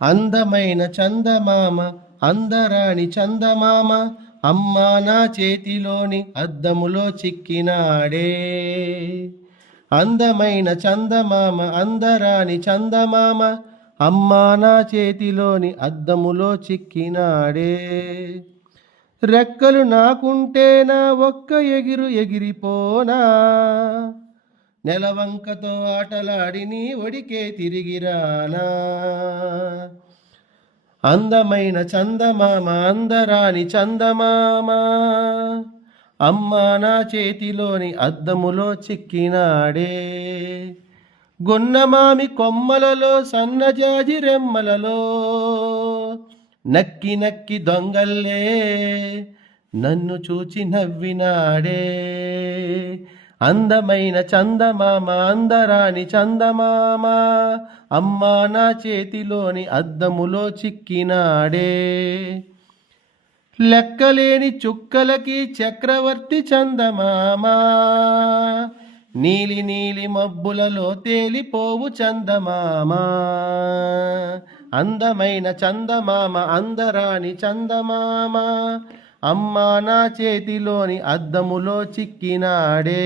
అందమైన చందమామ అందరాని చందమామ అమ్మా నా చేతిలోని అద్దములో చిక్కినాడే. అందమైన చందమామ అందరాని చందమామ అమ్మా నా చేతిలోని అద్దములో చిక్కినాడే. రెక్కలు నాకుంటేనా ఒక్క ఎగిరు ఎగిరిపోనా, నెలవంకతో ఆటలాడి నీ ఒడికే తిరిగిరానా. అందమైన చందమామ అందరాని చందమామ అమ్మా నా చేతిలోని అద్దములో చిక్కినాడే. గున్నమామి కొమ్మలలో సన్నజాజి రెమ్మలలో నక్కి నక్కి దొంగల్లే నన్ను చూచి నవ్వినాడే. అందమైన చందమామ అందరాని చందమామ అమ్మా నా చేతిలోని అద్దములో చిక్కినాడే. లెక్కలేని చుక్కలకి చక్రవర్తి చందమామ, నీలి నీలి మబ్బులలో తేలిపోవు చందమామ. అందమైన చందమామ అందరాని చందమామ అమ్మా నా చేతిలోని అద్దములో చిక్కినాడే.